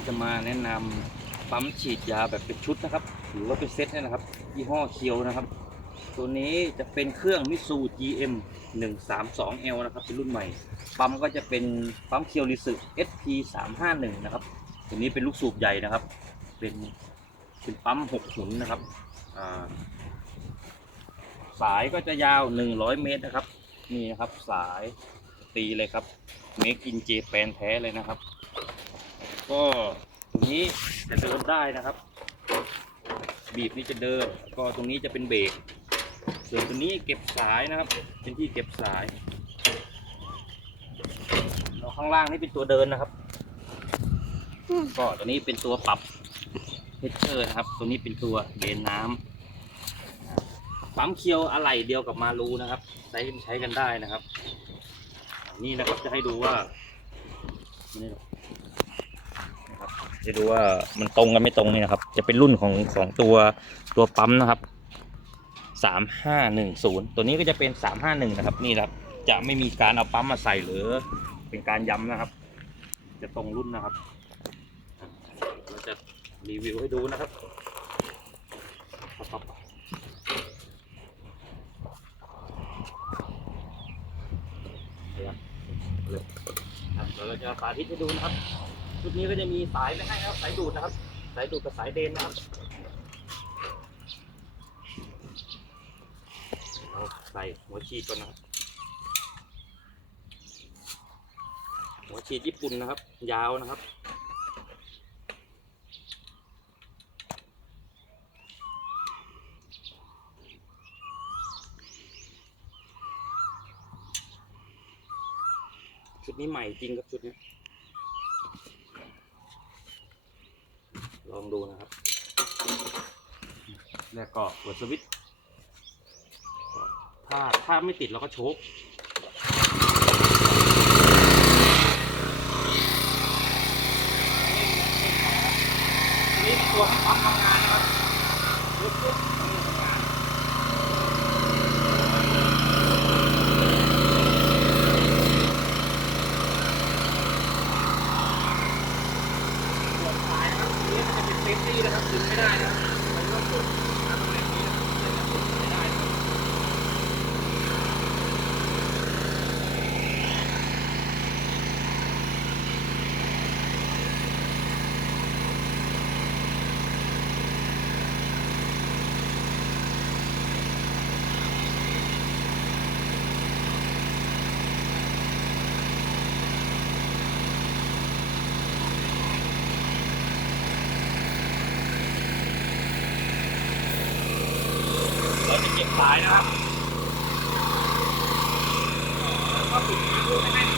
ี่จะมาแนะนำปั๊มฉีดยาแบบเป็นชุดนะครับ หรือว่าเป็นเซตเนี่ยนะครับ ยี่ห้อเคียวนะครับ ตัวนี้จะเป็นเครื่องมิสู GM 132L นะครับ เป็นรุ่นใหม่ ปั๊มก็จะเป็นปั๊มเคียวริสึ SP 351นะครับ ตัวนี้เป็นลูกสูบใหญ่นะครับ เป็นเป็นปั๊มหกหุนนะครับสายก็จะยาว 100 เมตรนะครับ นี่นะครับสายตีเลยครับเมกินเจแปนแท้เลยนะครับ ก็ตรงนี้จะเดินได้นะครับ บีบนี่จะเดิน ก็ตรงนี้จะเป็นเบรก ส่วนตรงนี้เก็บสายนะครับ เป็นที่เก็บสายแล้วข้างล่างนี่เป็นตัวเดินนะครับ ก็ตัวนี้เป็นตัวปรับเพชเชอร์นะครับ ตัวนี้เป็นตัวเดนน้ำปั๊มเคียวอะไหล่เดียวกับมารูนะครับใช้ใช้กันได้นะครับ นี่นะครับจะให้ดูว่า นะครับ จะดูว่ามันตรงกันไม่ตรงนี่นะครับ จะเป็นรุ่นของของตัวตัวปั๊มนะครับสามห้าหนึ่งศูนย์ตัวนี้ก็จะเป็นสามห้าหนึ่งนะครับ นี่ครับ จะไม่มีการเอาปั๊มมาใส่หรือเป็นการย้ำนะครับ จะตรงรุ่นนะครับเราจะรีวิวให้ดูนะครับเราจะสาธิตให้ดูนะครับ ชุดนี้ก็จะมีสายไปให้นะครับ สายดูดนะครับ สายดูดกับสายเดนนะครับเราใส่หัวฉีดก่อนนะครับ หัวฉีดญี่ปุ่นนะครับ ยาวนะครับชุดนี้ใหม่จริงครับชุดนี้ ลองดูนะครับ แล้วก็กดสวิตช์ถ้าถ้าไม่ติดเราก็โชกนี่ตัวให้ปั๊มทำงานนะครับปึ๊บปึ๊บนี่ทำงานส่วนสายนะครับอันนี้มันจะเป็นเซ ฟตี้นะครับดึงไม่ได้นะมันก็กด สายนะครับก็ปิดน้ำใ